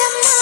some